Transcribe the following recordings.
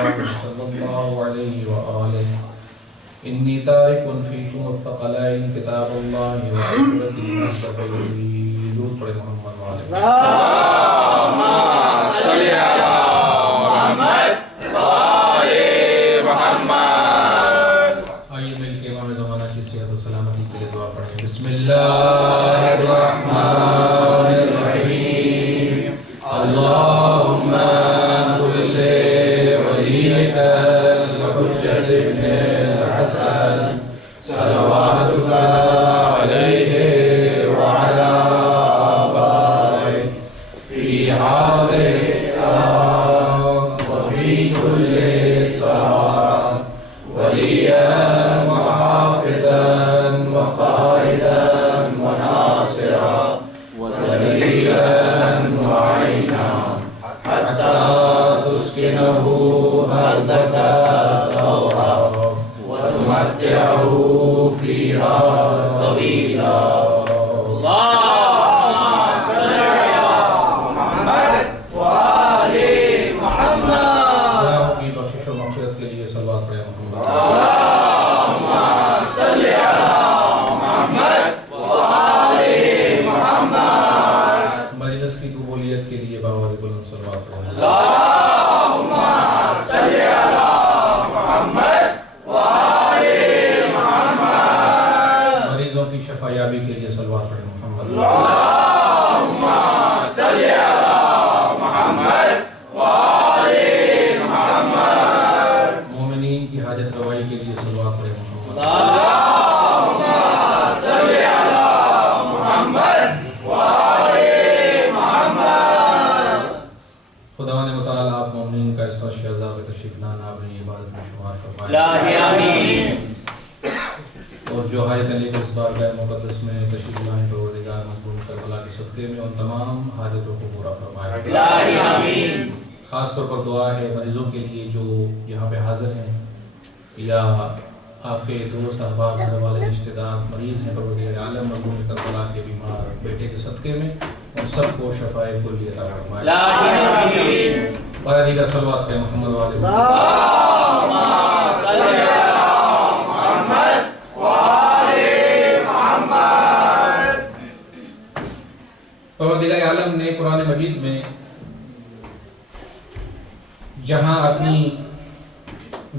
صلی اللہ علیہ وآلہ انی تارک فیکم الثقلین کتاب اللہ وعزتی نصبیتی درود پڑھیں محمد وآلہ اللہم صلی علی محمد وآل محمد۔ آئیے مل کے امام زمانہ کی صحت و سلامتی کے لیے دعا پڑھیں۔ بسم اللہ الرحمن الرحیم اللہم کل ولیک الحجۃ ابن الحسن صلواتک علیہ وعلی آبائہ فی هذه الساعة وفي كل ساعة وليا وحافظا وقائدا وناصرا ودليلا وعينا حتى تسكنه أرضك طوعا وتمتعه فيها طويلا۔ اللہم صلی علی محمد وآل محمد۔ گناہوں کی بخشش و مغفرت کے لیے صلوات پڑھیں محمد۔ اللہم صلی علی محمد وآل محمد۔ مجلس کی قبولیت کے لیے بآواز بلند صلوات پڑھیں۔ اللہم صلی علی محمد وآل محمد۔ مریضوں کی شفا یابی کے لیے صلوات پڑھیں محمد۔ اللہم صلی علی محمد وآل محمد۔ مومنین کی حاجت روائی کے لیے صلوات پڑھیں محمد۔ اللہم صلی علی محمد وآل محمد۔ خداوند متعال آپ مومنین کا اس پر عذاب تشریف لانا اپنی عبادت میں شمار فرمائے۔ الہی آمین۔ اور جو حاجت لے کر اس بارگاہ مقدس میں تشریف لائیں پروردگار مقبول کربلا کے صدقے میں ان تمام حاجتوں کو پورا فرمائے۔ الہی آمین۔ خاص طور پر دعا ہے مریضوں کے لیے جو یہاں پہ حاضر ہیں یا آپ کے دوست احباب گھر والے رشتہ دار مریض ہیں پروردگار عالم مقبول کربلا کے بیمار بیٹے کے صدقے میں ان سب کو شفائے کلی عطا فرمائے۔ الہی آمین۔ بارہ دیگر صلوات پہ محمد والے اللہم صلی علی محمد وآل محمد۔ پروردگار عالم نے قرآن مجید میں جہاں اپنی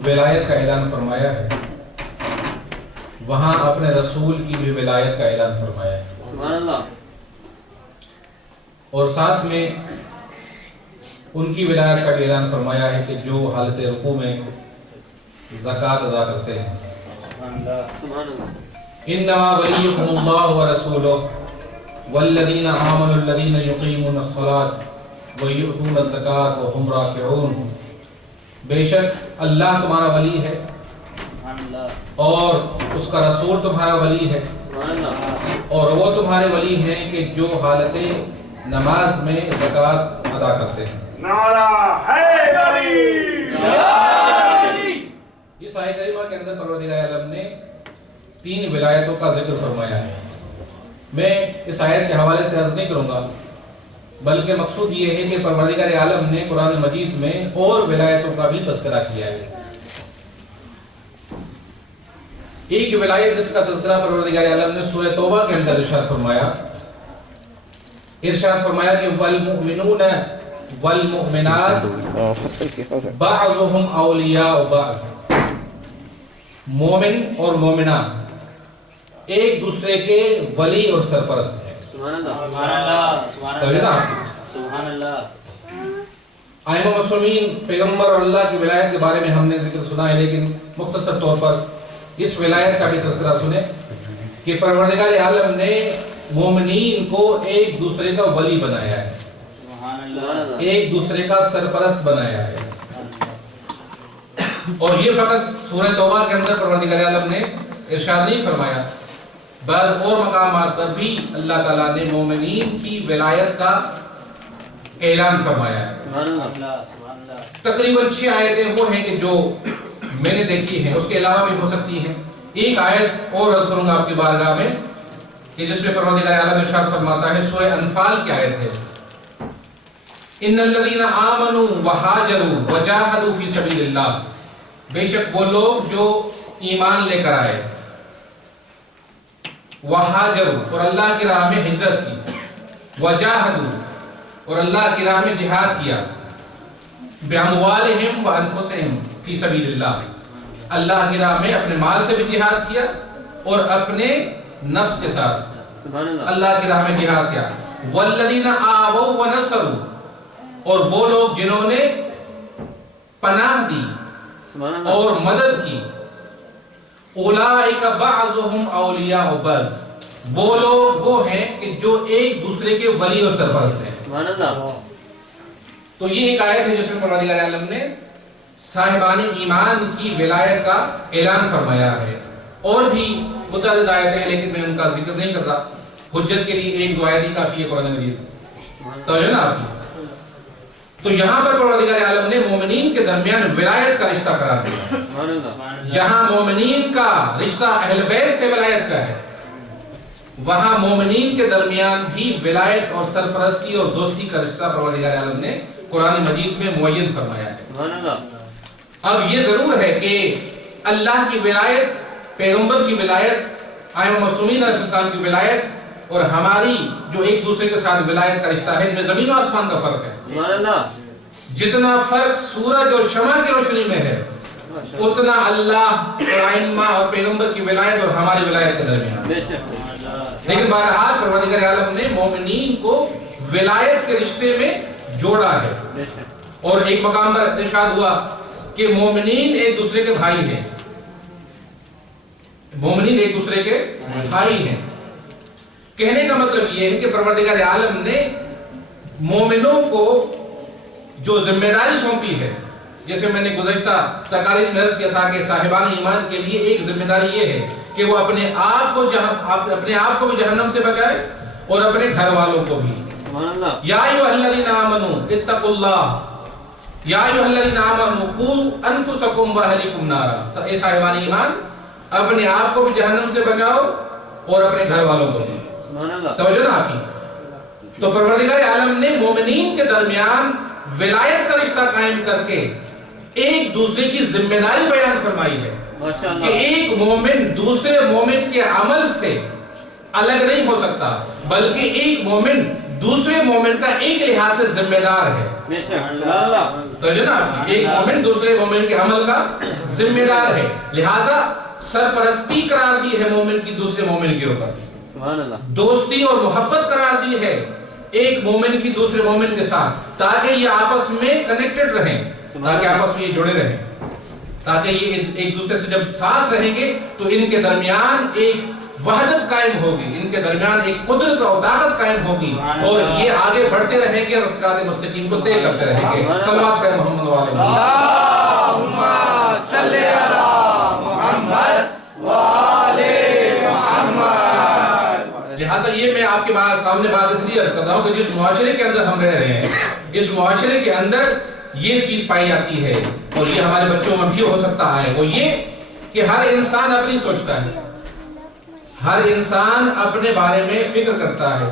ولایت کا اعلان فرمایا ہے وہاں اپنے رسول کی بھی ولایت کا اعلان فرمایا ہے، سبحان اللہ۔ اور ساتھ میں ان کی ولایت کا بھی اعلان فرمایا ہے کہ جو حالت رکوع میں زکوٰۃ ادا کرتے ہیں۔ سبحان اللہ۔ انما ولیکم اللہ ورسولہ والذین آمنوا الذین یقیمون الصلاۃ ویؤتون الزکاۃ وہم راکعون۔ بے شک اللہ تمہارا ولی ہے سبحان اللہ۔ اور اس کا رسول تمہارا ولی ہے، سبحان اللہ۔ اور وہ تمہارے ولی ہیں کہ جو حالت نماز میں زکوٰۃ ادا کرتے ہیں۔ نعرہ حیدری۔ اس آیت کریمہ کے اندر پروردگار عالم نے تین ولایتوں کا ذکر فرمایا ہے۔ میں اس آیت کے حوالے سے عرض نہیں کروں گا، بلکہ مقصود یہ ہے کہ پروردگار عالم نے قرآن مجید میں اور ولایتوں کا بھی تذکرہ کیا ہے۔ ایک ولایت جس کا تذکرہ پروردگار عالم نے سورہ توبہ کے اندر ارشاد فرمایا کہ والمؤمنون والمؤمنات بعضهم اولیاء بعض۔ مومن اور مومنہ ایک دوسرے کے ولی اور سرپرست ہیں۔ سبحان اللہ۔ سبحان اللہ۔ سبحان اللہ۔ ائمہ معصومین پیغمبر اور اللہ کی ولایت کے بارے میں ہم نے ذکر سنا ہے، لیکن مختصر طور پر اس ولایت کا بھی تذکرہ سنیں کہ پروردگار عالم نے مومنین کو ایک دوسرے کا ولی بنایا ہے، سبحان اللہ۔ ایک دوسرے کا سرپرست بنایا ہے۔ اور یہ فقط سورہ توبہ کے اندر پروردگار عالم نے ارشاد نہیں فرمایا، بعض اور مقامات پر بھی اللہ تعالیٰ نے مومنین کی ولایت کا اعلان فرمایا ہے۔ سبحان اللہ۔ تقریباً 6 آیتیں وہ ہیں کہ جو میں نے دیکھی ہیں، اس کے علاوہ بھی ہو سکتی ہیں۔ ایک آیت اور عرض کروں گا آپ کی بارگاہ میں کہ جس میں پروردگار عالم ارشاد فرماتا ہے، سورہ انفال کی آیت ہے ان الذین آمنوا وہاجروا وجاہدوا فی سبیل اللہ، بے شک وہ لوگ جو ایمان لے کر آئے، وہاجروا اور اللہ کی راہ میں ہجرت کی، وجاہدوا اور اللہ کی راہ میں جہاد کیا، باموالہم وانفسہم فی سبیل اللہ، اللہ کی راہ میں اپنے مال سے بھی جہاد کیا اور اپنے نفس کے ساتھ اللہ کی راہ میں جہاد کیا، والذین آووا ونصروا اور وہ لوگ جنہوں نے پناہ دی اور مدد کی، اولئک بعضهم اولیاء بعض، وہ لوگ وہ ہیں کہ جو ایک دوسرے کے ولی اور سرپرست ہیں۔ سبحان اللہ۔ تو یہ ایک آیت ہے جس میں پروردگار عالم نے صاحبان ایمان کی ولایت کا اعلان فرمایا ہے، اور بھی متعدد آیتیں ہیں لیکن میں ان کا ذکر نہیں کرتا، حجت کے لیے ایک دو آیت ہی کافی ہے قرآن مجید، تو ہے نا آپ کی۔ تو یہاں پر پروردگار عالم نے مومنین کے درمیان ولایت کا رشتہ قرار دیا، جہاں مومنین کا رشتہ اہل بیت سے ولایت کا ہے، وہاں مومنین کے درمیان بھی ولایت اور سرپرستی اور دوستی کا رشتہ پروردگار عالم نے قرآن مجید میں معین فرمایا ہے۔ اب یہ ضرور ہے کہ اللہ کی ولایت، پیغمبر کی ولایت، ائمہ معصومین علیہ السلام کی ولایت اور ہماری جو ایک دوسرے کے ساتھ ولایت کا رشتہ ہے، ان میں زمین و آسمان کا فرق ہے۔ جتنا فرق سورج اور شمع کی روشنی میں ہے، اتنا اللہ اور ائمہ اور پیغمبر کی ولایت اور ہماری ولایت کے درمیان۔ لیکن بہرحال پروردگار عالم نے مومنین کو ولایت کے رشتے میں جوڑا ہے، اور ایک مقام پر ارشاد ہوا کہ مومنین ایک دوسرے کے بھائی ہیں، مومنین ایک دوسرے کے بھائی ہیں۔ کہنے کا مطلب یہ ہے کہ پروردگار عالم نے مومنوں کو جو ذمہ داری سونپی ہے، جیسے میں نے گزشتہ تقاریر میں عرض کیا تھا کہ صاحبان ایمان کے لیے ایک ذمہ داری یہ ہے کہ وہ اپنے آپ کو بھی جہنم سے بچائے اور اپنے گھر والوں کو بھی۔ یا ایھا الذین آمنوا اتقوا اللہ، یا ایھا الذین آمنوا قوا انفسکم واہلیکم نارا، اے صاحبان ایمان اپنے آپ کو بھی جہنم سے بچاؤ اور اپنے گھر والوں کو بھی۔ توجہ نا آپ کی۔ تو پروردگار عالم نے مومنین کے درمیان ولایت کا رشتہ قائم کر کے ایک دوسرے کی ذمہ داری بیان فرمائی ہے کہ ایک مومن دوسرے مومن کے عمل سے الگ نہیں ہو سکتا، بلکہ ایک مومن دوسرے مومن کا ایک لحاظ سے ذمہ دار ہے۔ تو جناب ایک مومن دوسرے مومن کے عمل کا ذمہ دار ہے، لہٰذا سرپرستی قرار دی ہے مومن کی دوسرے مومن کے اوپر، دوستی اور محبت قرار دی ہے ایک مومن کی دوسرے مومن کے ساتھ، تاکہ یہ آپس میں کنیکٹڈ رہیں، تاکہ آپس میں یہ جڑے رہیں، تاکہ یہ ایک دوسرے سے جب ساتھ رہیں گے تو ان کے درمیان ایک وحدت قائم ہوگی، ان کے درمیان ایک قدرت اور طاقت قائم ہوگی، اور یہ آگے بڑھتے رہیں گے اور صراط مستقیم کو طے کرتے رہیں گے۔ صلوات پڑھیں محمد وعلی اللہم صلی علی محمد وآل محمد۔ لہٰذا یہ میں آپ کے سامنے بات اس لیے عرض کرتا ہوں کہ جس معاشرے کے اندر ہم رہ رہے ہیں، اس معاشرے کے اندر یہ چیز پائی جاتی ہے، اور یہ ہمارے بچوں میں بھی ہو سکتا ہے، وہ یہ کہ ہر انسان اپنی سوچتا ہے، ہر انسان اپنے بارے میں فکر کرتا ہے،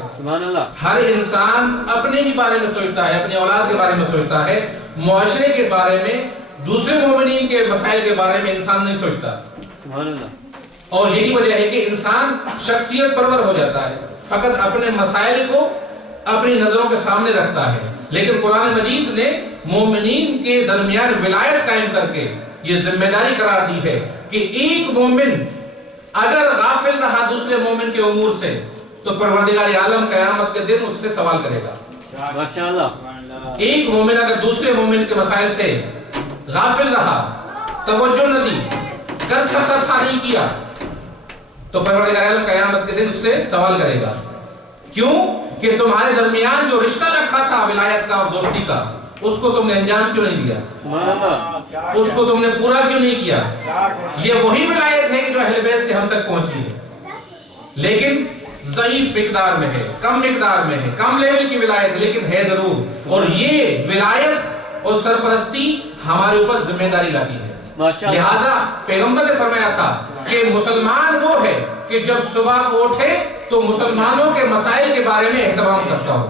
ہر انسان اپنے ہی بارے میں سوچتا ہے، اپنے اولاد کے بارے میں سوچتا ہے، معاشرے کے بارے میں، دوسرے مومنین کے مسائل کے بارے میں انسان نہیں سوچتا۔ اور یہی وجہ ہے کہ انسان شخصیت پرور ہو جاتا ہے، فقط اپنے مسائل کو اپنی نظروں کے سامنے رکھتا ہے۔ لیکن قرآن مجید نے مومنین کے درمیان ولایت قائم کر کے یہ ذمہ داری قرار دی ہے کہ ایک مومن اگر غافل رہا دوسرے مومن کے امور سے تو پروردگار عالم قیامت کے دن اس سے سوال کرے گا۔ ایک مومن اگر دوسرے مومن کے مسائل سے غافل رہا، توجہ نہ دی، کر سکتا تھا نہیں کیا، تو پروردگار عالم قیامت کے دن اس سے سوال کرے گا۔ کیوں؟ کہ تمہارے درمیان جو رشتہ رکھا تھا ولایت کا اور دوستی کا، اس کو تم نے انجام کیوں نہیں دیا، اس کو تم نے پورا کیوں نہیں کیا۔ یہ وہی ولایت ہے کہ جو اہل بیت سے ہم تک پہنچی ہے، لیکن ضعیف مقدار میں ہے، کم مقدار میں ہے، کم لیول کی ولایت ہے، لیکن ہے ضرور۔ اور یہ ولایت اور سرپرستی ہمارے اوپر ذمہ داری لاتی ہے۔ لہٰذا پیغمبر نے فرمایا تھا کہ مسلمان وہ ہے کہ جب صبح کو اٹھے تو مسلمانوں کے مسائل کے بارے میں اہتمام کرتا ہو،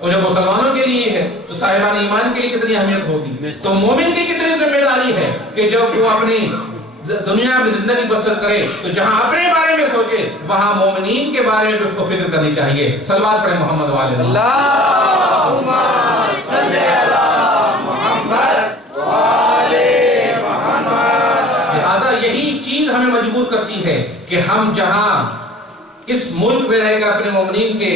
اور جب مسلمانوں کے لیے ہے تو صاحبان ایمان کے لیے کتنی اہمیت ہوگی. تو مومن کی کتنی ذمہ داری ہے کہ جب وہ اپنی دنیا میں زندگی بسر کرے تو جہاں اپنے بارے میں سوچے وہاں مومنین کے بارے میں بھی اس کو فکر کرنی چاہیے. صلوات پڑھیں محمد والے اللہم صلی علی محمد وآلِ محمد. لہٰذا یہی چیز ہمیں مجبور کرتی ہے کہ ہم جہاں اس ملک میں رہ کر اپنے مومنین کے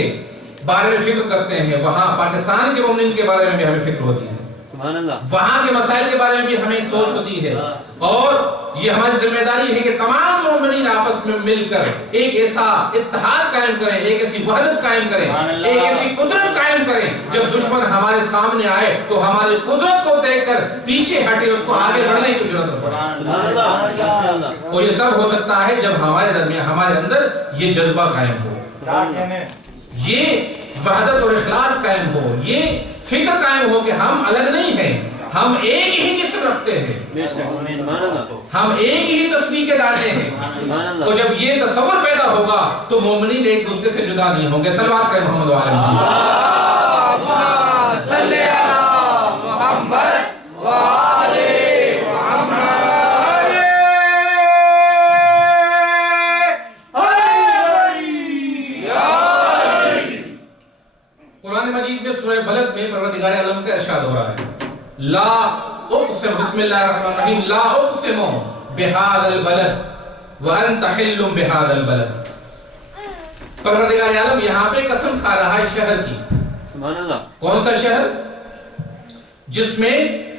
بارے میں فکر کرتے ہیں وہاں پاکستان کے مومنین کے بارے میں بھی ہمیں فکر ہوتی ہے. سبحان اللہ. وہاں کے مسائل کے بارے میں بھی ہمیں سوچ ہوتی ہے. اور یہ ہماری ذمہ داری ہے کہ تمام مومنین آپس میں مل کر ایک ایسا اتحاد قائم کریں, ایک ایسی وحدت قائم کریں, ایک ایسی قدرت قائم کریں. جب دشمن ہمارے سامنے آئے تو ہماری قدرت کو دیکھ کر پیچھے ہٹے, اس کو آگے بڑھنے کی ضرورت پڑے. اور یہ تب ہو سکتا ہے جب ہمارے درمیان ہمارے اندر یہ جذبہ قائم ہو, یہ وحدت اور اخلاص قائم ہو, یہ فکر قائم ہو کہ ہم الگ نہیں ہیں, ہم ایک ہی جسم رکھتے ہیں, ہم ایک ہی تسبیح کے دانے ہیں. اور جب یہ تصور پیدا ہوگا تو مومنین ایک دوسرے سے جدا نہیں ہوں گے. صلوات پڑھیں محمد وعلی محمد. اللہم صلی علی محمد وآلِ محمد. قرآن مجید میں سورہ بلد میں پروردگار عالم کا ارشاد ہو رہا ہے, لا اقسم, بسم اللہ الرحمن الرحیم, لا اقسم بہذا البلد وانت حل بہذا البلد. پروردگار عالم یہاں پہ قسم کھا رہا ہے شہر کی. سبحان اللہ. کون سا شہر؟ جس میں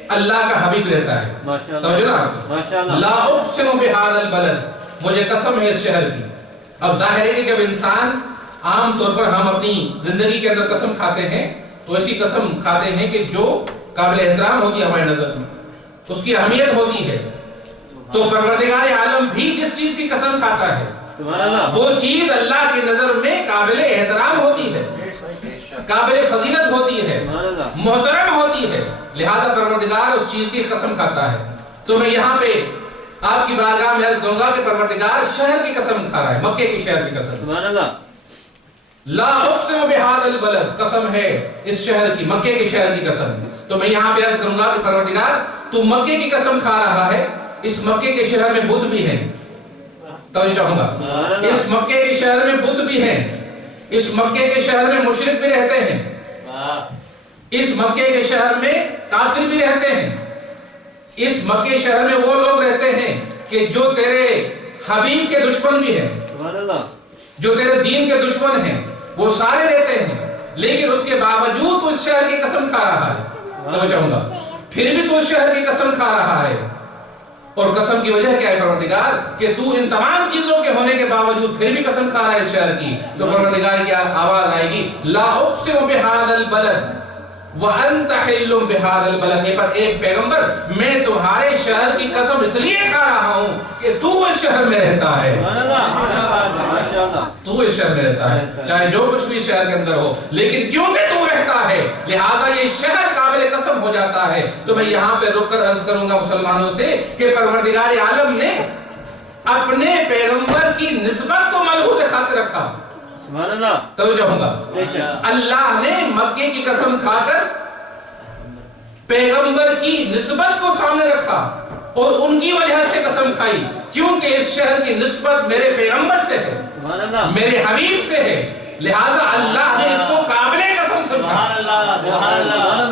اللہ کا حبیب رہتا ہے. توجہ نا آپ, لا اقسم بہذا البلد, مجھے قسم ہے اس شہر کی. اب ظاہر ہے کہ جب انسان عام طور پر ہم اپنی زندگی کے اندر قسم کھاتے ہیں تو ایسی قسم کھاتے ہیں کہ جو قابل احترام ہوتی ہے ہماری نظر میں, اس کی اہمیت ہوتی ہے. تو پروردگار عالم بھی جس چیز کی قسم کھاتا ہے وہ چیز اللہ کی نظر میں قابل احترام ہوتی ہے, قابل فضیلت ہوتی ہے, محترم ہوتی ہے. لہذا پروردگار اس چیز کی قسم کھاتا ہے. تو میں یہاں پہ آپ کی بارگاہ میں عرض کروں گا کہ پروردگار شہر کی قسم کھا رہا ہے, مکے کی شہر کی قسم. سبحان اللہ. لا اقسم بہذا البلد, قسم ہے اس شہر کی, مکے کے شہر کی قسم. تو میں یہاں پہ عرض کروں گا کہ پروردگار تو مکے کی قسم کھا رہا ہے, اس مکے کے شہر میں بت بھی ہیں. توجہ چاہوں گا, اس مکے کے شہر میں بت بھی ہیں, اس مکے کے شہر میں مشرک بھی رہتے ہیں, اس مکے کے شہر میں کافر بھی رہتے ہیں, اس مکے شہر میں وہ لوگ رہتے ہیں کہ جو تیرے حبیب کے دشمن بھی ہیں, جو تیرے دین کے دشمن ہیں, وہ سارے رہتے ہیں. لیکن اس کے باوجود تو اس شہر کی قسم کھا رہا ہے. تو چاہوں گا پھر بھی تو اس شہر کی قسم کھا رہا ہے. اور قسم کی وجہ کیا ہے پروردگار, کہ تو ان تمام چیزوں کے ہونے کے باوجود پھر بھی قسم کھا رہا ہے اس شہر کی. تو پروردگار کی آواز آئے گی, لا اقسم بہذا البلد وانت حل بہذا البلد. پر اے پیغمبر, میں تمہارے شہر کی قسم اس لیے کھا رہا ہوں کہ تو اس شہر میں رہتا ہے, تو اس شہر میں رہتا ہے, چاہے جو کچھ بھی شہر کے اندر ہو, لیکن کیونکہ تو رہتا ہے لہٰذا یہ شہر قابل قسم ہو جاتا ہے. تو میں یہاں پہ رک کر عرض کروں گا مسلمانوں سے کہ پروردگار عالم نے اپنے پیغمبر کی نسبت کو ملحوظ خاطر رکھا. سبحان اللہ. توجہ ہوں گا, اللہ نے مکے کی قسم کھا کر پیغمبر کی نسبت کو سامنے رکھا اور ان کی وجہ سے قسم کھائی, کیونکہ اس شہر کی نسبت میرے پیغمبر سے ہے, میرے حبیب سے ہے, لہٰذا اللہ نے اس کو قابل قسم سمجھا,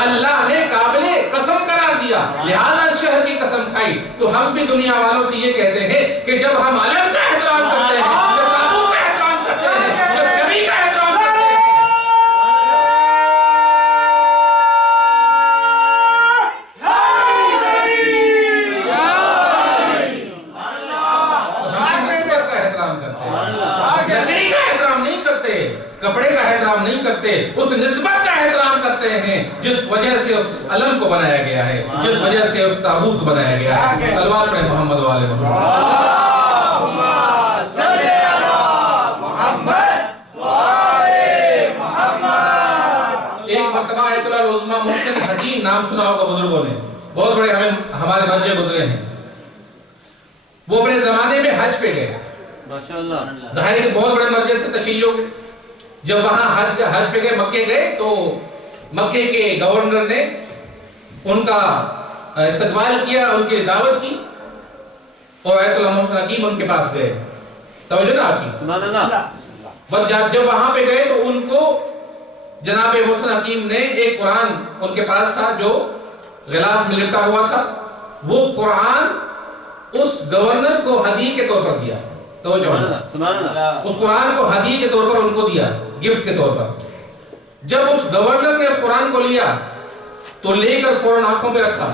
اللہ نے قابل قسم قرار دیا, لہٰذا اس شہر کی قسم کھائی. تو ہم بھی دنیا والوں سے یہ کہتے ہیں کہ جب ہم علم کا احترام کرتے ہیں, جب تابوت کا احترام کرتے ہیں, جب شبی کا احترام کرتے ہیں, کپڑے کا احترام نہیں کرتے, اس نسبت کا احترام کرتے ہیں جس وجہ سے اس علم کو بنایا گیا ہے, جس وجہ سے اس تابوت کو بنایا گیا ہے. صلوات پڑھیں محمد والے محمد. اللہم صلی علی محمد وآلِ محمد. ایک مرتبہ آیت اللہ العظمہ محسن حکیم نام سنا ہوگا بزرگوں نے, بہت بڑے ہمارے مرجع گزرے ہیں. وہ اپنے زمانے میں حج پہ گئے, ظاہر ہے کہ بہت بڑے مرجع تھے تشیعوں کے. جب وہاں حج پہ گئے, مکے گئے, تو مکے کے گورنر نے ان کا استقبال کیا، ان کی دعوت کی، اور آیت اللہ محسن حکیم ان کے پاس گئے. توجہ نا آپ کی. سبحان اللہ. بس جب وہاں پہ گئے تو ان کو جناب محسن حکیم نے ایک قرآن ان کے پاس تھا جو غلاف میں لپٹا ہوا تھا، وہ قرآن اس گورنر کو ہدیے کے طور پر دیا. توجہ. سبحان اللہ. اس قرآن کو ہدیے کے طور پر ان کو دیا، گفٹ کے طور پر. جب اس گورنر نے اس قرآن کو لیا تو لے کر فوراً آنکھوں پہ رکھا،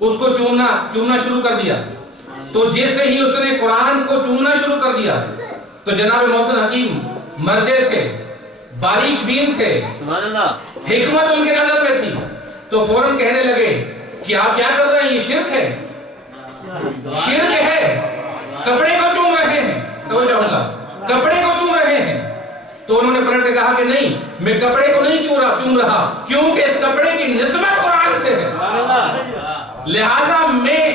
اس کو چومنا شروع کر دیا. تو جیسے ہی اس نے قرآن کو چومنا شروع کر دیا تو جناب محسن حکیم مرجع تھے، باریک بین تھے، سبحان اللہ. حکمت ان کے نظر میں تھی، تو فوراً کہنے لگے کہ آپ کیا کر رہے ہیں، یہ شرک ہے، شرک ہے، کپڑے کو چوم رہے ہیں. تو جاؤں گا کپڑے کو چوم رہے ہیں. تو انہوں نے پلٹ کے کہا کہ نہیں، میں کپڑے کو نہیں چوم رہا، کیونکہ اس کپڑے کی نسبت قرآن سے ہے، لہٰذا میں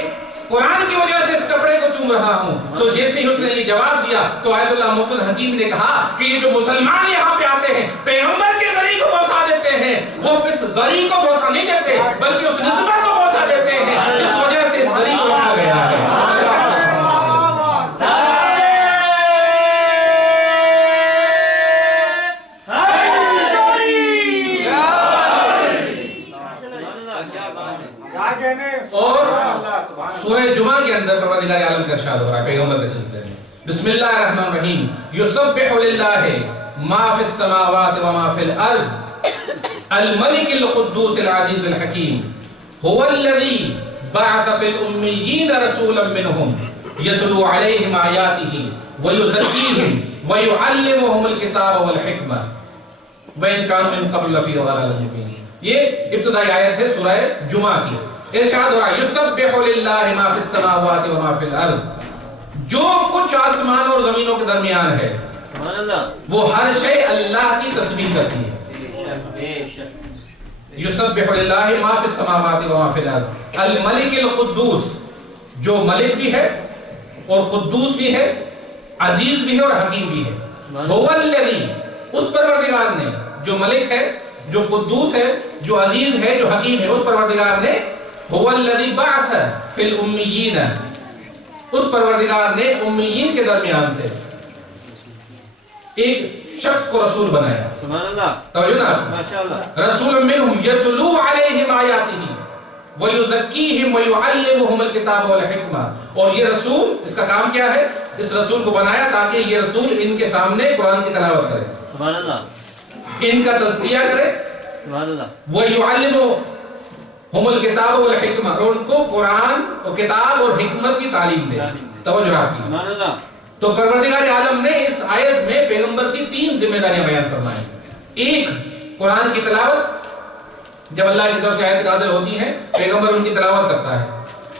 قرآن کی وجہ سے اس کپڑے کو چوم رہا ہوں. تو جیسے ہی اس نے یہ جواب دیا تو آیت اللہ محسن حکیم نے کہا کہ یہ جو مسلمان یہاں پہ آتے ہیں پیغمبر کے ذریعے کو بوسہ دیتے ہیں، وہ اس ذریعے کو بوسہ نہیں دیتے بلکہ اس نسبت کو بوسہ دیتے ہیں جس وجہ سے اس ذریعے کو رکھا گیا ہے. اور سورہ جمعہ کے اندر پروردگار عالم کا ارشاد ہو رہا ہے پیغمبر کے سلسلے میں. بسم اللہ الرحمن الرحیم. یسبح للہ ما فی السماوات و ما فی الارض الملک القدوس العزیز الحکیم هو الذی بعث فی الامیین رسولا منہم یتلو علیہم آیاتہ ویزکیہم ویعلمہم الکتاب والحکمہ وإن كانوا من قبل لفی ضلال مبین. یہ ابتدائی آیت ہے سورہ جمعہ کی. ارشاد ہو رہا ہے یسبح للہ ما فی السماوات و ما فی الارض، جو کچھ آسمان اور زمینوں کے درمیان ہے وہ ہر شے اللہ کی تسبیح کرتی ہے. یسبح للہ ما فی السماوات و ما فی الارض الملک القدوس، جو ملک بھی ہے اور قدوس بھی ہے، عزیز بھی ہے اور حکیم بھی ہے. هو الذی، اس پروردگار نے جو ملک ہے، جو قدوس ہے، جو عزیز ہے، جو حکیم ہے، اس پروردگار نے هو الذی بعث فی الامیین، اس پروردگار نے امیین کے درمیان سے ایک شخص کو رسول بنایا. سبحان اللہ. توجہ نا، ماشاءاللہ. رسول منہم یتلو علیہم آیاتہ ویزکیہم ویعلمہم الکتاب والحکمہ. اور یہ رسول، اس کا کام کیا ہے، اس رسول کو بنایا تاکہ یہ رسول ان کے سامنے قرآن کی تلاوت کرے، سبحان اللہ. ان کا تزکیہ کرے، سبحان اللہ. وَيُعَلِّمُهُمُ الْكِتَابَ وَالْحِكْمَةَ، اور ان کو قرآن اور کتاب اور حکمت کی تعلیم دے. توجہ رکھیے. سبحان اللہ. تو پروردگار عالم نے اس آیت میں پیغمبر کی 3 ذمہ داریاں بیان فرمائیں. ایک، قرآن کی تلاوت، جب اللہ کی طرف سے آیت نازل ہوتی ہیں پیغمبر ان کی تلاوت کرتا ہے.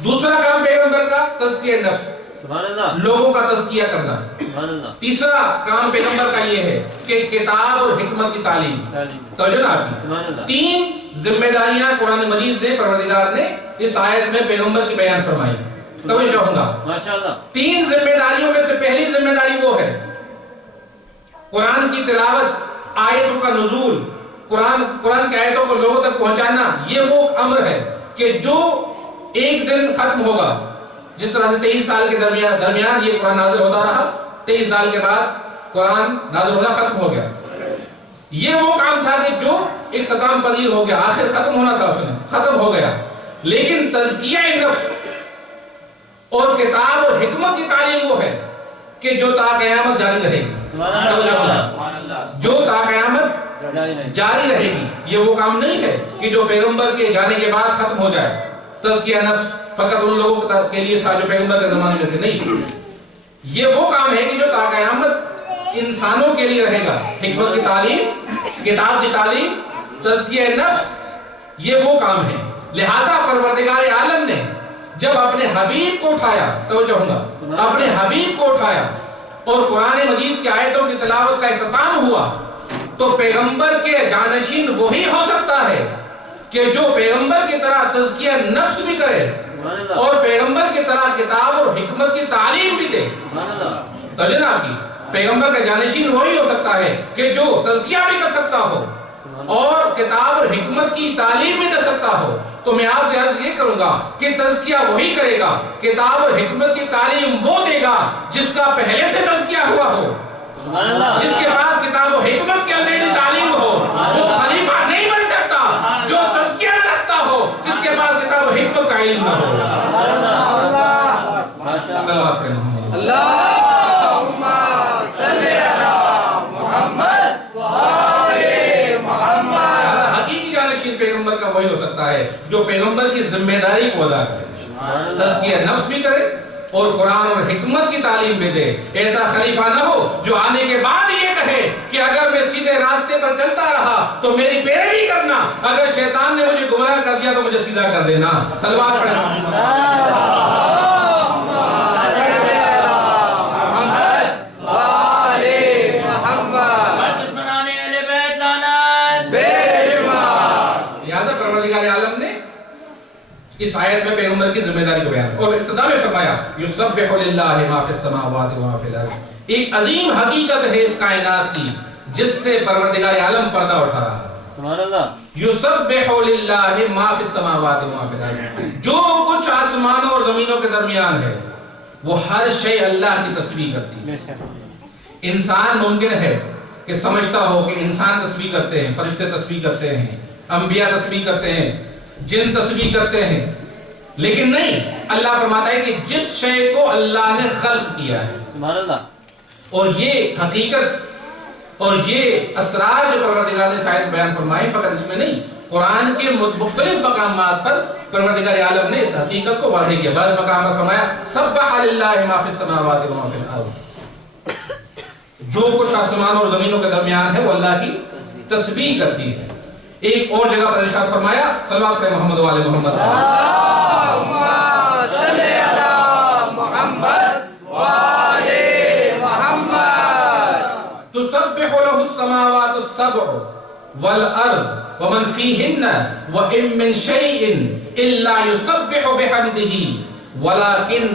دوسرا کام پیغمبر کا تزکیہ نفس، سبحان اللہ. لوگوں کا تزکیہ کرنا. سبحان اللہ. تیسرا کام پیغمبر کا یہ ہے کہ کتاب اور حکمت کی تعلیم. توجہ نا آپ سبحان اللہ. 3 ذمہ داریاں قرآن مجید نے، پروردگار نے اس آیت میں پیغمبر کی بیان فرمائی. توجہ چاہوں گا، ماشاءاللہ. 3 ذمہ داریوں میں سے پہلی ذمہ داری وہ ہے قرآن کی تلاوت، آیتوں کا نزول، قرآن کی آیتوں کو لوگوں تک پہنچانا. یہ وہ امر ہے کہ جو ایک دن ختم ہوگا، جس طرح سے 23 سال کے درمیان یہ قرآن نازل ہوتا رہا، 23 سال کے بعد قرآن نازل ہونا ختم ہو گیا. یہ وہ کام تھا کہ جو اختتام پذیر ہو گیا، آخر ختم ہونا تھا، اس نے ختم ہو گیا. لیکن تزکیہ نفس اور کتاب اور حکمت کی تعلیم وہ ہے کہ جو تا قیامت جاری رہے گی. جو تا قیامت جاری رہے گی. یہ وہ کام نہیں ہے کہ جو پیغمبر کے جانے کے بعد ختم ہو جائے. تزکیہ نفس فقط ان لوگوں کے لیے تھا جو پیغمبر کے زمانے میں تھے، نہیں. یہ وہ کام ہے کہ جو تا قیامت انسانوں کے لیے رہے گا. حکمت کی تعلیم، کتاب کی تعلیم، تزکیہ نفس، یہ وہ کام ہے. لہذا پروردگار عالم نے جب اپنے حبیب کو اٹھایا، توجہ ہوں گا، اپنے حبیب کو اٹھایا اور قرآن مجید کی آیتوں کی تلاوت کا اختتام ہوا، تو پیغمبر کے جانشین وہی ہو سکتا ہے کہ جو پیغمبر کی طرح تزکیہ نفس بھی کرے اور پیغمبر کی طرح کتاب اور حکمت کی تعلیم بھی دے. توجہ نا آپ کی، پیغمبر کا جانشین وہی ہو سکتا ہے کہ جو تزکیہ بھی کر سکتا ہو اور کتاب اور حکمت کی تعلیم بھی دے سکتا ہو، تو میں آپ سے عرض یہ کروں گا کہ تزکیہ وہی کرے گا، کتاب اور حکمت کی تعلیم وہ دے گا جس کا پہلے سے تزکیہ ہوا ہو، جس کے پاس کتاب و حکمت کی آلریڈی تعلیم ہو۔ وہ خلیفہ نہیں بن سکتا جو تزکیہ نہ رکھتا ہو، جس کے پاس کتاب و حکمت کا علم نہ ہو۔ اللہم صلی علی محمد وآل محمد۔ حقیقی جانشین پیغمبر کا وہی ہو سکتا ہے جو پیغمبر کی ذمہ داری کو ادا کرے، تزکیہ نفس بھی کرے اور قرآن اور حکمت کی تعلیم بھی دے۔ ایسا خلیفہ نہ ہو جو آنے کے بعد یہ کہے کہ اگر میں سیدھے راستے پر چلتا رہا تو میری پیروی کرنا، اگر شیطان نے مجھے گمراہ کر دیا تو مجھے سیدھا کر دینا۔ صلوات پڑھیں۔ اس آیت میں پیغمبر کی ذمہ داری کو بیان اور ابتدا میں فرمایا یسبح للہ ما فی السماوات و ما فی الارض۔ ایک عظیم حقیقت ہے اس کائنات کی جس سے پروردگار عالم پردہ اٹھا رہا ہے۔ سبحان اللہ۔ یسبح للہ ما فی السماوات و ما فی الارض۔ جو کچھ آسمانوں اور زمینوں کے درمیان ہے وہ ہر شے اللہ کی تسبیح کرتی ہے۔ انسان ممکن ہے کہ سمجھتا ہو کہ انسان تسبیح کرتے ہیں، فرشتے تسبیح کرتے ہیں، انبیاء تسبیح کرتے ہیں، جن تسبیح کرتے ہیں، لیکن نہیں، اللہ فرماتا ہے کہ جس شے کو اللہ نے خلق کیا ہے، سبحان اللہ، اور یہ حقیقت اور یہ اسرار جو پروردگار نے اس آیت بیان فرمائے فقط اس میں نہیں، قرآن کے مختلف مقامات پر پروردگار عالم نے اس حقیقت کو واضح کیا۔ بعض مقام پر فرمایا سبح للہ ما فی السماوات و ما فی الارض۔ جو کچھ آسمانوں اور زمینوں کے درمیان ہے وہ اللہ کی تسبیح کرتی ہے۔ ایک اور جگہ پر ارشاد فرمایا صلوات پڑھیں محمد و آل محمد۔ اللہم صلی علی محمد و آل محمد۔ تسبح له السماوات السبع والارض ومن فیہن وان من شیء الا یسبح بحمدہ ولکن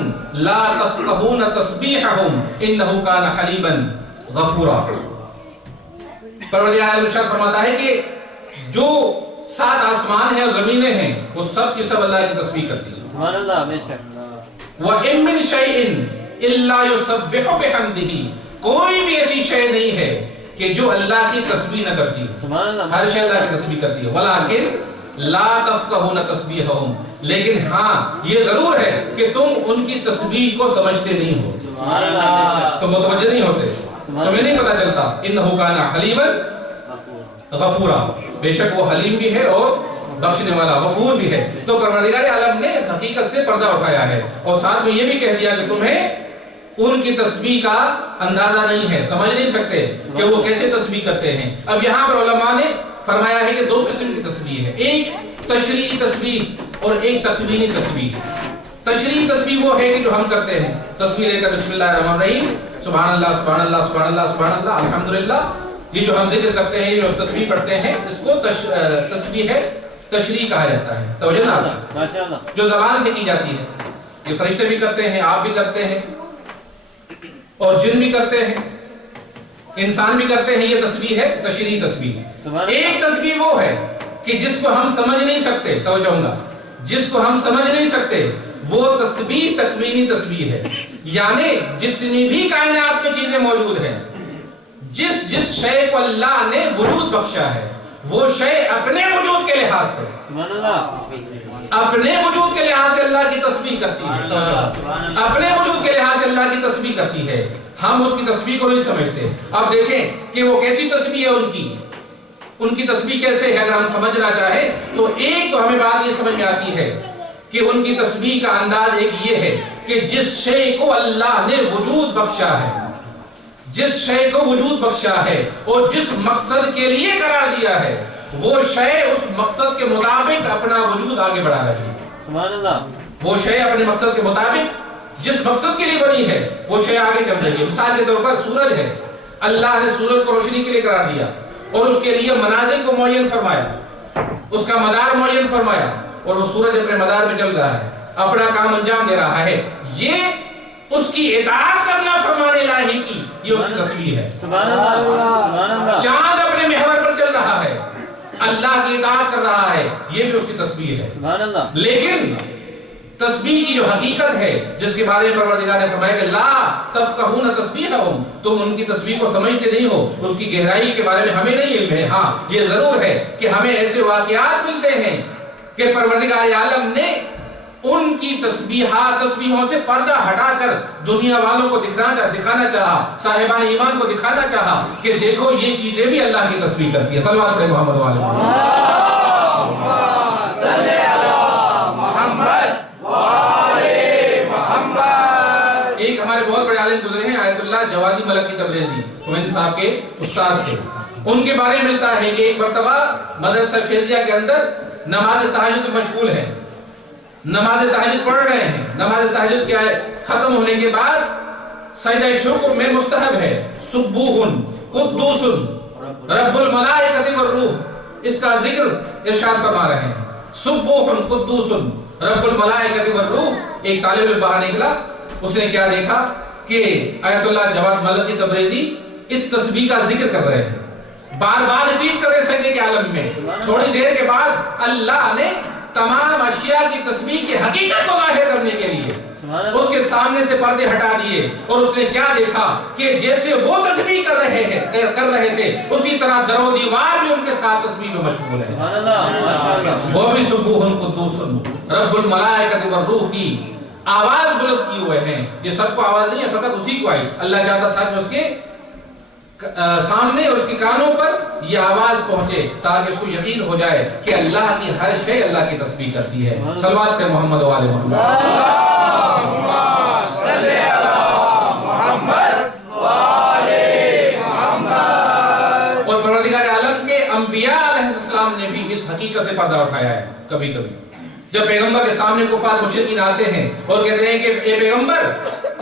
لا تفقہون تسبیحہم انہ کان حلیما غفورا۔ پروردگار ارشاد فرماتا ہے کہ جو 7 آسمان ہیں اور زمینیں ہیں وہ سب کی سب اللہ کی تسبیح کرتی ہیں۔ سبحان اللہ، بے شک۔ وَإِن مِّن شَيْءٍ إِلَّا يُسَبِّحُ بِحَمْدِهِ۔ کوئی بھی ایسی شے نہیں ہے کہ جو اللہ کی تسبیح نہ کرتی ہے، سبحان اللہ، ہر شے اللہ کی تسبیح کرتی ہے۔ وَلَٰكِن لَا تَفْقَهُونَ تَسْبِيحَهُمْ، لیکن ہاں یہ ضرور ہے کہ تم ان کی تسبیح کو سمجھتے نہیں ہو، سبحان اللہ، تم متوجہ نہیں ہوتے، تمہیں نہیں پتا چلتا۔ إِنَّهُ كَانَ حَلِيمًا غفورا، بے شک وہ حلیم بھی ہے اور بخشنے والا، غفور بھی ہے۔ تو پروردگار عالم نے اس حقیقت سے پردہ اٹھایا ہے اور ساتھ میں یہ بھی کہہ دیا کہ تمہیں ان کی تسبیح کا اندازہ نہیں ہے، سمجھ نہیں سکتے کہ وہ کیسے تسبیح کرتے ہیں۔ اب یہاں پر علماء نے فرمایا ہے کہ 2 قسم کی تسبیح ہے، ایک تشریعی تسبیح اور ایک تکوینی تسبیح۔ تشریعی تسبیح وہ ہے کہ جو ہم کرتے ہیں، تسبیح لے کر بسم اللہ الرحمن الرحیم، سبحان اللہ سبحان اللہ سبحان اللہ سبحان اللہ الحمدللہ، یہ جو ہم ذکر کرتے ہیں، جو تسبیح پڑھتے ہیں، اس کو تسبیح ہے، تشریح کہا جاتا ہے۔ توجہ نہ ماشاءاللہ، جو زبان سے کی جاتی ہے، یہ فرشتے بھی کرتے ہیں، آپ بھی کرتے ہیں، اور جن بھی کرتے ہیں، انسان بھی کرتے ہیں، یہ تسبیح ہے تشریح تسبیح۔ ایک تسبیح وہ ہے کہ جس کو ہم سمجھ نہیں سکتے، توجہ ہوگا، جس کو ہم سمجھ نہیں سکتے وہ تسبیح تکوینی تسبیح ہے، یعنی جتنی بھی کائنات میں چیزیں موجود ہیں، جس شے کو اللہ نے وجود بخشا ہے، وہ شے اپنے وجود کے لحاظ سے، سبحان اللہ، اپنے وجود کے لحاظ سے اللہ کی تسبیح کرتی ہے، اپنے وجود کے لحاظ سے اللہ کی تسبیح کرتی ہے۔ ہم اس کی تسبیح کو نہیں سمجھتے۔ اب دیکھیں کہ وہ کیسی تسبیح ہے، ان کی تسبیح کیسے ہے۔ اگر ہم سمجھنا چاہیں تو ایک تو ہمیں بات یہ سمجھ میں آتی ہے کہ ان کی تسبیح کا انداز ایک یہ ہے کہ جس شے کو اللہ نے وجود بخشا ہے، جس شے کو وجود بخشا ہے اور جس مقصد کے لیے قرار دیا ہے، وہ شے اس مقصد کے مطابق اپنا وجود آگے بڑھا رہی ہے۔ سبحان اللہ، وہ شے اپنے مقصد کے مطابق جس مقصد کے لیے بنی ہے وہ شے آگے چل رہی ہے۔ مثال کے طور پر سورج ہے، اللہ نے سورج کو روشنی کے لیے قرار دیا اور اس کے لیے منازل کو معین فرمایا، اس کا مدار معین فرمایا، اور وہ سورج اپنے مدار پہ چل رہا ہے، اپنا کام انجام دے رہا ہے۔ یہ اس کی اطاعت کرنا فرمان الہی کی، یہ اس کی تسبیح ہے۔ سبحان اللہ، سبحان اللہ، چاند اپنے محور پر چل رہا ہے، اللہ کی اطاعت کر رہا ہے، یہ بھی اس کی تسبیح ہے۔ سبحان اللہ۔ لیکن تسبیح کی جو حقیقت ہے جس کے بارے میں پروردگار نے فرمایا کہ لا تفقہون تسبیحہم، تم ان کی تسبیح کو سمجھتے نہیں ہو، اس کی گہرائی کے بارے میں ہمیں نہیں علم ہے۔ ہاں یہ ضرور ہے کہ ہمیں ایسے واقعات ملتے ہیں کہ پروردگار عالم نے ان کی تسبیحوں سے پردہ ہٹا کر دنیا والوں کو دکھانا چاہا، صاحبان ایمان کو دکھانا چاہا کہ دیکھو یہ چیزیں بھی اللہ کی تسبیح کرتی ہے۔ صلوات پڑھیں محمد والے اللہم صلی علی محمد وآل محمد۔ ایک ہمارے بہت بڑے عالم گزرے ہیں آیت اللہ جوادی ملکی تبریزی، خمینی صاحب کے استاد تھے۔ ان کے بارے میں ملتا ہے کہ ایک مرتبہ مدرسہ فیضیہ کے اندر نماز تہجد مشغول ہے، نماز تہجد پڑھ رہے ہیں۔ نماز تہجد کے ختم ہونے کے بعد سجدہ شکر میں مستحب ہے سبوح قدوس رب الملائکۃ والروح، اس کا ذکر ارشاد فرما رہے ہیں۔ سبوح قدوس رب الملائکۃ والروح۔ ایک طالب علم باہر نکلا، اس نے کیا دیکھا کہ آیت اللہ جواد ملکی تبریزی اس تسبیح کا ذکر کر رہے ہیں، بار بار ریپیٹ کر رہے سجدے کے عالم میں۔ تھوڑی دیر کے بعد اللہ نے تمام اشیاء کی تسبیح کی حقیقت کو ظاہر کرنے کے لیے اس کے سامنے سے پردے ہٹا دیے، اور اس نے کیا دیکھا کہ جیسے وہ تسبیح کر رہے تھے اسی طرح در و دیوار بھی ان کے ساتھ تسبیح میں مشغول ہے۔ وہ بھی سبوح قدوس رب الملائکۃ والروح کی آواز بلند کیے ہوئے ہیں۔ یہ سب کو آواز نہیں ہے، فقط اسی کو آئی۔ اللہ چاہتا تھا کہ اس کے سامنے اور اس کے کانوں پر یہ آواز پہنچے تاکہ اس کو یقین ہو جائے کہ اللہ کی ہر شے اللہ کی تسبیح کرتی ہے۔ صلوات پہ محمد و آل محمد۔ اللہم صلی علی محمد وآل محمد۔ اور پروردگار عالم کے انبیاء علیہ السلام نے بھی اس حقیقت سے پردہ اٹھایا ہے۔ کبھی کبھی جب پیغمبر کے سامنے کفار مشرکین آتے ہیں اور کہتے ہیں کہ اے پیغمبر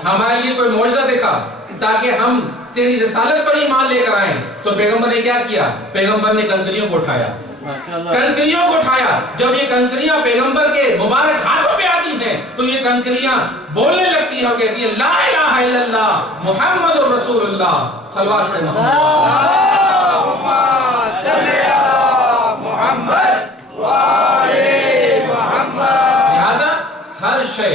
ہمارے لیے کوئی معجزہ دکھا تاکہ ہم تیری رسالت پر ایمان لے کر آئیں، تو پیغمبر نے کیا کیا؟ پیغمبر نے کنکریوں کو اٹھایا، کنکریوں کو اٹھایا۔ جب یہ کنکریاں پیغمبر کے مبارک ہاتھوں پہ آتی ہیں تو یہ کنکریاں بولنے لگتی ہیں اور کہتی ہیں لا الہ الا اللہ محمد رسول اللہ۔ صلوات پڑھیں محمد۔ اللہم صلی علی محمد وآل محمد۔ لہذا ہر شے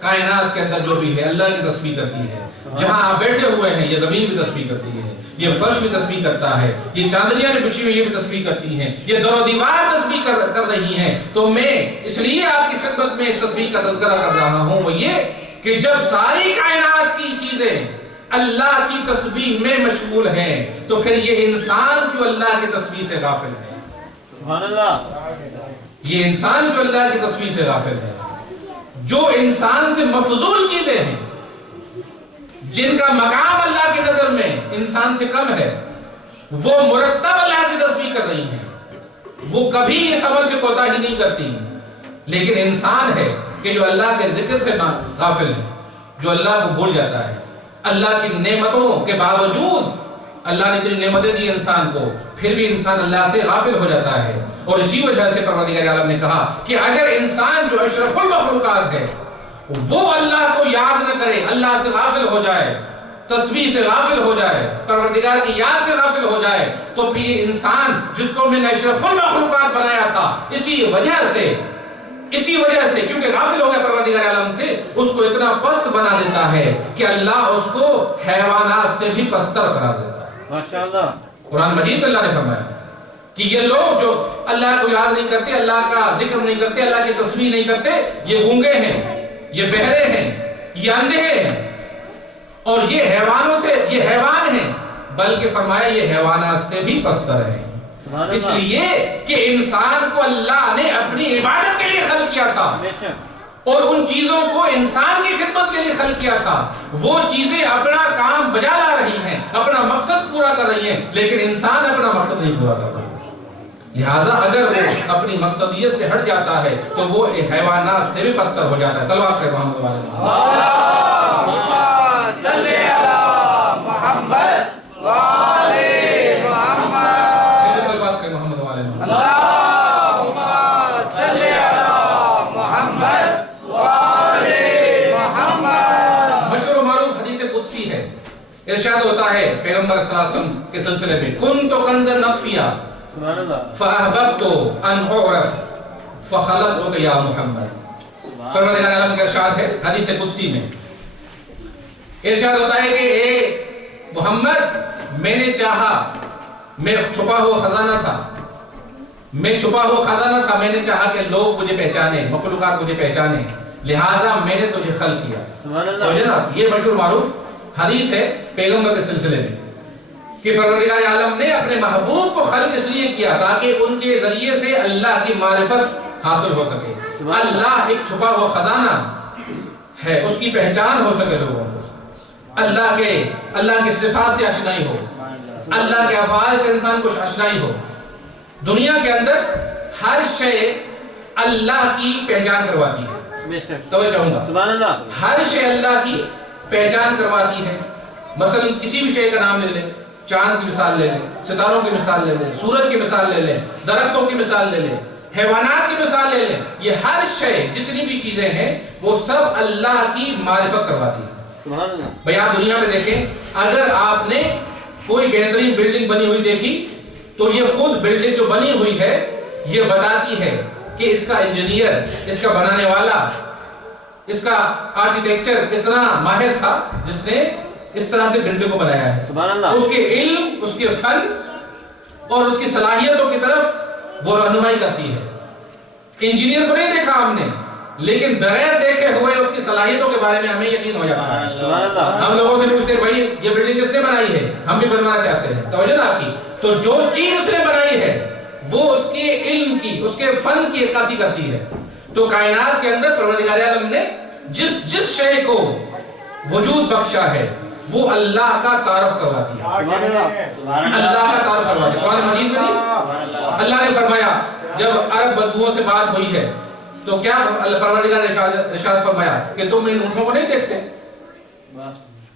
کائنات کے اندر جو بھی ہے اللہ کی تسبیح کرتی ہے۔ جہاں آپ بیٹھے ہوئے ہیں یہ زمین بھی تسبیح کرتی ہے، یہ فرش بھی تسبیح کرتا ہے، یہ چاندنیاں بھی بچھی ہوئی یہ بھی تسبیح کرتی ہیں، یہ در و دیوار تسبیح کر رہی ہیں۔ تو میں اس لیے آپ کی خدمت میں اس تسبیح کا تذکرہ کر رہا ہوں، وہ یہ کہ جب ساری کائنات کی چیزیں اللہ کی تسبیح میں مشغول ہیں تو پھر یہ انسان کیوں اللہ کی تسبیح سے غافل ہے؟ سبحان اللہ۔ یہ انسان کیوں اللہ کی تسبیح سے غافل ہے؟ جو انسان سے مفضول چیزیں ہیں، جن کا مقام اللہ کی نظر میں انسان سے کم ہے، وہ مرتب اللہ کی تسبیح کر رہی ہیں، وہ کبھی اس عمل سے کوتاہی نہیں کرتی۔ لیکن انسان ہے کہ جو اللہ کے ذکر سے غافل ہے، جو اللہ کو بھول جاتا ہے۔ اللہ کی نعمتوں کے باوجود اللہ نے اتنی نعمتیں دی انسان کو، پھر بھی انسان اللہ سے غافل ہو جاتا ہے۔ اور اسی وجہ سے پروردگار عالم نے کہا کہ اگر انسان جو اشرف المخلوقات ہے وہ اللہ کو یاد نہ کرے، اللہ سے غافل ہو جائے، تسبیح سے غافل ہو جائے، پروردگار کی یاد سے غافل ہو جائے، تو پھر یہ انسان جس کو میں نے اشرف المخلوقات بنایا تھا اسی وجہ سے کیونکہ غافل ہو گیا پروردگار عالم سے، اس کو اتنا پست بنا دیتا ہے کہ اللہ اس کو حیوانات سے بھی پستر قرار دیتا ہے۔ ماشاءاللہ۔ قرآن مجید اللہ نے فرمایا کہ یہ لوگ جو اللہ کو یاد نہیں کرتے، اللہ کا ذکر نہیں کرتے، اللہ کی تسبیح نہیں کرتے، یہ گونگے ہیں، یہ بہرے ہیں، یہ اندھے ہیں، اور یہ حیوان ہیں، بلکہ فرمایا یہ حیوانات سے بھی پستر ہیں۔ اس لیے کہ انسان کو اللہ نے اپنی عبادت کے لیے خلق کیا تھا اور ان چیزوں کو انسان کی خدمت کے لیے خلق کیا تھا۔ وہ چیزیں اپنا کام بجا لا رہی ہیں، اپنا مقصد پورا کر رہی ہیں، لیکن انسان اپنا مقصد نہیں پورا کر رہا۔ لہٰذا اگر وہ اپنی مقصدیت سے ہٹ جاتا ہے تو وہ حیوانات سے بھی پستر ہو جاتا ہے۔ صلوات پڑھیں محمد والے اللہم صلی علی محمد وآل محمد۔ صلوات پڑھیں محمد والے محمد۔ اللہم صلی علی محمد وآل محمد۔ مشہور و معروف حدیث قدسی ہے، ارشاد ہوتا ہے پیغمبر صلی اللہ علیہ وسلم کے سلسلے میں، کنت کنزا نخفیا سبحان اللہ فأحببت أن أعرف فخلقتك يا محمد. پروردگار عالم کا ارشاد ہے حدیث قدسی میں، ارشاد ہوتا ہے کہ اے محمد میں نے چاہا، میں چھپا ہوا خزانہ تھا، میں نے چاہا کہ لوگ مجھے پہچانے، مخلوقات مجھے پہچانے، لہٰذا میں نے تجھے خلق کیا. تو جناب یہ مشہور معروف حدیث ہے پیغمبر کے سلسلے میں کہ پروردگار عالم نے اپنے محبوب کو خلق اس لیے کیا تاکہ ان کے ذریعے سے اللہ کی معرفت حاصل ہو سکے. اللہ ایک چھپا ہوا خزانہ ہے، اس کی پہچان ہو سکے لوگوں کو، اللہ کے صفات سے آشنائی ہو، اللہ کے افعال سے انسان کو آشنائی ہو. دنیا کے اندر ہر شے اللہ کی پہچان کرواتی ہے. توجہ چاہوں گا، سبحان اللہ، ہر شے اللہ کی پہچان کرواتی ہے. مثلا کسی بھی شے کا نام لے لیں، چاند کی مثال لے لیں، ستاروں کی مثال لے لیں، سورج کی مثال لے لیں، درختوں کی مثال لے لیں، حیوانات کی مثال لے لیں. یہ ہر شے جتنی بھی چیزیں ہیں وہ سب اللہ کی معرفت کرواتی ہے. سبحان اللہ. بھئی آپ دنیا میں دیکھیں، اگر آپ نے کوئی بہترین بلڈنگ بنی ہوئی دیکھی تو یہ خود بلڈنگ جو بنی ہوئی ہے یہ بتاتی ہے کہ اس کا انجینئر، اس کا بنانے والا، اس کا آرکیٹیکچر اتنا ماہر تھا جس نے اس طرح سے بلڈنگ کو بنایا ہے. سبحان اللہ. اس کے علم، اس کے فن اور اس کی صلاحیتوں کی طرف وہ رہنمائی کرتی ہے. انجینئر کو نہیں دیکھا ہم نے، لیکن بغیر دیکھے ہوئے اس کی صلاحیتوں کے بارے میں ہمیں یقین ہو جاتا ہے. سبحان اللہ. ہم لوگوں سے پوچھتے ہیں بھائی یہ بلڈنگ کس نے بنائی ہے، ہم بھی بنوانا چاہتے ہیں. توجہ نا آپ کی. تو جو چیز اس نے بنائی ہے وہ اس کے علم کی، اس کے فن کی عکاسی کرتی ہے. تو کائنات کے اندر پروردگار عالم نے جس شے کو وجود بخشا ہے وہ اللہ کا تعارف کرواتی ہے. سبحان اللہ. اللہ کا تعارف کرواتی ہے. قرآن مجید میں نہیں، اللہ نے فرمایا جب عرب بدوؤں سے بات ہوئی ہے تو کیا پروردگار نے ارشاد فرمایا کہ تم ان اونٹوں کو نہیں دیکھتے،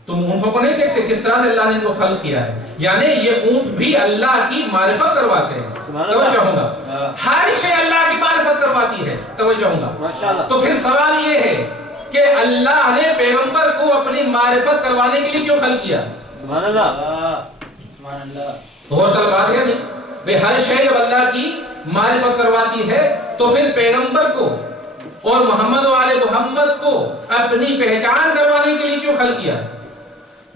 تم اونٹوں کو نہیں دیکھتے کس طرح سے اللہ نے ان کو خلق کیا ہے. یعنی یہ اونٹ بھی اللہ کی معرفت کرواتے ہیں. توجہ ہوں گا، ہر شے اللہ کی معرفت کرواتی ہے. توجہ ہوں گا. ماشاءاللہ. تو پھر سوال یہ ہے کہ اللہ نے پیغمبر کو اپنی معرفت کروانے کے لیے کیوں خلق کیا؟ سبحان اللہ. سبحان اللہ. غور طلب بات ہے نہیں بھئی، ہر شے جب اللہ کی معرفت کرواتی ہے تو پھر پیغمبر کو اور محمد و آل محمد کو اپنی پہچان کروانے کے لیے کیوں خلق کیا؟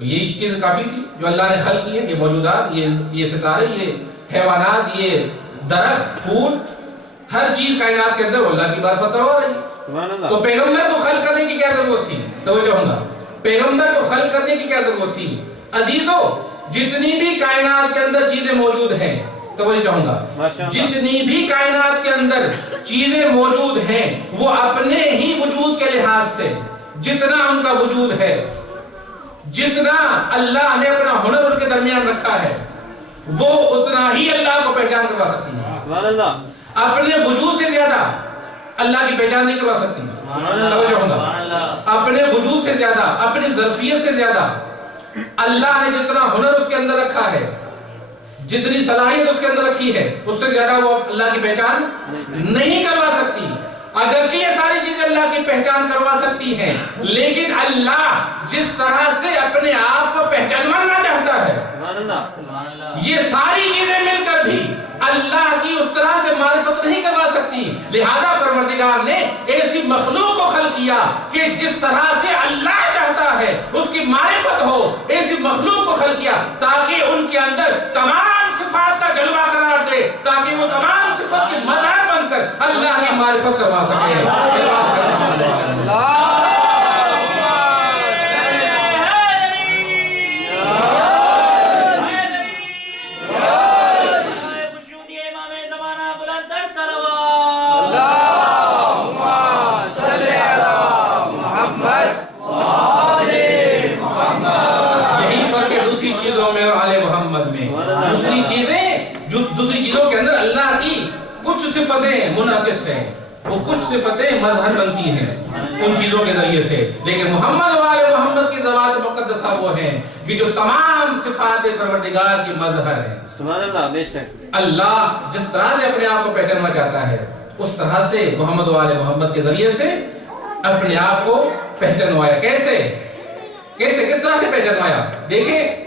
یہ چیز کافی تھی جو اللہ نے خلق کی ہے. یہ موجودات، یہ ستارے، یہ حیوانات، یہ درخت، پھول، ہر چیز کائنات کے اندر اللہ کی معرفت کروا رہی ہے. سبحان اللہ. تو پیغمبر کو خلق کرنے کی کیا ضرورت تھی؟ توجہ ہوں گا، پیغمبر کو خلق کرنے کی کیا ضرورت تھی؟ عزیزو، جتنی بھی کائنات کے اندر چیزیں موجود ہیں، توجہ چاہوں گا، جتنی بھی کائنات کے اندر چیزیں موجود ہیں وہ اپنے ہی وجود کے لحاظ سے جتنا ان کا وجود ہے، جتنا اللہ نے اپنا ہنر ان کے درمیان رکھا ہے، وہ اتنا ہی اللہ کو پہچان کروا سکتی ہے. سبحان اللہ. اپنے وجود سے زیادہ اللہ کی پہچان نہیں کروا سکتی. توجہ ہوں گا، اپنے وجود سے زیادہ، اپنی ظرفیت سے زیادہ اللہ نے جتنا ہنر اس کے اندر رکھا ہے، جتنی صلاحیت اس کے اندر رکھی ہے، اس سے زیادہ وہ اللہ کی پہچان نہیں کروا سکتی. اگرچہ یہ ساری چیزیں اللہ کی پہچان کروا سکتی ہیں، لیکن اللہ جس طرح سے اپنے آپ کو پہچانوانا چاہتا ہے، سبحان اللہ. یہ ساری چیزیں مل کر بھی اللہ کی اس طرح سے معرفت نہیں کروا سکتی. لہذا پروردگار نے ایسی مخلوق کو خلق کیا کہ جس طرح سے اللہ چاہتا ہے اس کی معرفت ہو، ایسی مخلوق کو خلق کیا تاکہ ان کے اندر تمام صفات کا جلوہ قرار دے، تاکہ وہ تمام صفات کی مظہر بن کر اللہ کی معرفت کروا سکے. دوسری چیزوں کے اندر اللہ کی کچھ صفتیں منعکس ہیں، وہ کچھ صفتیں مظہر بنتی ہیں ان چیزوں کے ذریعے سے، لیکن محمد و آل محمد کی ذوات مقدسہ وہ ہیں کہ جو تمام صفات پروردگار کی مظہر ہیں. سبحان اللہ. بے شک اللہ جس طرح سے اپنے آپ کو پہچاننا چاہتا ہے اس طرح سے محمد و آل محمد کے ذریعے سے اپنے آپ کو پہچانوایا. کیسے کس طرح سے پہچانوایا؟ دیکھیں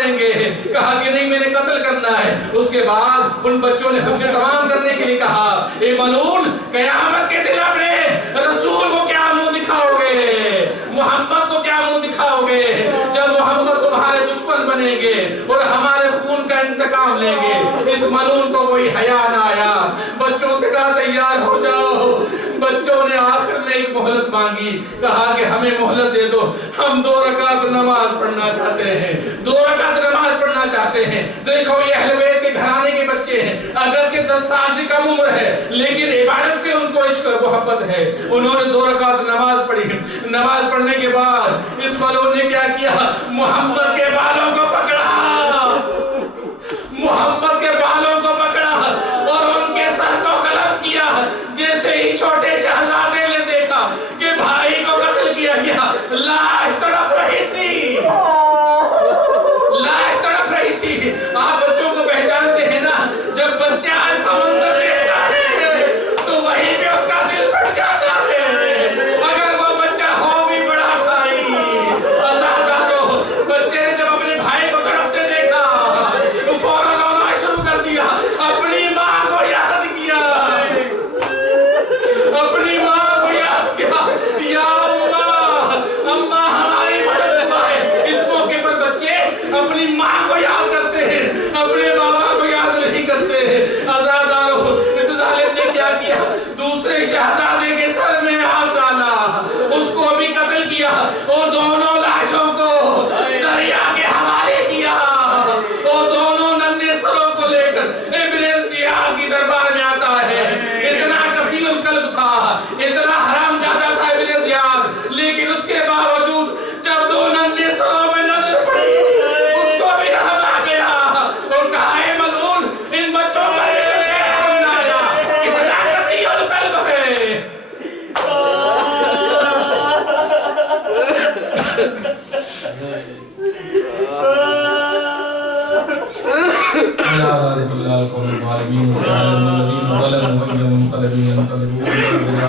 کریں گے. کہا کہ نہیں میں نے قتل کرنا ہے. اس کے بعد ان بچوں نے حج تمام کرنے کے لیے کہا اے ملعون قیامت کے دن اپنے رسول کو کیا منہ دکھاؤ گے, محمد کو کیا منہ دکھاؤ گے جب محمد تمہارے دشمن بنیں گے اور ہمارے خون کا انتقام لیں گے. اس ملعون کو کوئی حیا نہ آیا. بچوں سے کہا تیار ہو جاؤ. بچوں نے آخر میں ایک مہلت مانگی, کہا کہ ہمیں مہلت دے دو, ہم 2 رکعت نماز پڑھنا چاہتے ہیں, 2 رکعت نماز پڑھنا چاہتے ہیں. دیکھو یہ اہل بیت کے گھرانے کے بچے ہیں, اگرچہ 10 سال سے کم عمر ہے لیکن عبادت سے ان کو عشق و محبت ہے. انہوں نے 2 رکعت نماز پڑھی. نماز پڑھنے کے بعد اس ملعون نے کیا کیا, محمد کے بالوں کو پکڑا, محمد کے بالوں کو پکڑا اور ان کے سر کو قلم کیا. جیسے ہی چھوٹے شہزادے نے دیکھا کہ بھائی کو قتل کیا گیا, لاش تڑپ رہی تھی, لاش تڑپ رہی تھی. آپ بچوں کو پہچانتے ہیں نا, جب بچہ ایسا منظر دیکھتا ہے تو وہیں پہ اس کا دل پھٹ جاتا ہے. اگر وہ بچہ ہو بھی بڑا بھائی. عزادارو, بچے نے جب اپنے بھائی کو تڑپتے دیکھا فوراً رونا شروع کر دیا, اپنی ماں کو یاد کیا, اپنی ماں کو یاد کیا, یا اماں, اماں ہماری مدد فرمائے. اس موقع پر بچے اپنی ماں کو یاد کرتے ہیں, اپنے بابا کو یاد نہیں کرتے ہیں. عزادارو, اس ظالم نے کیا کیا, دوسرے شہزادے کے سر میں ہاتھ ڈالا, اس کو بھی قتل کیا اور دونوں لاشوں کو دریا کے حوالے کیا. اور دونوں ننھے سروں کو لے کر ابن زیاد کی دربار میں آتا ہے. اتنا کثیر القلب تھا, اتنا حرامزادہ تھا ابن زیاد, لیکن اس کے باوجود جب 2 ننھے سروں میں نظر پڑی اس کو بھی رحم آ گیا اور کہا اے ملعون ان بچوں پر بھی تجھے رحم نہ آیا, اتنا کثیر القلب ہے. اللہ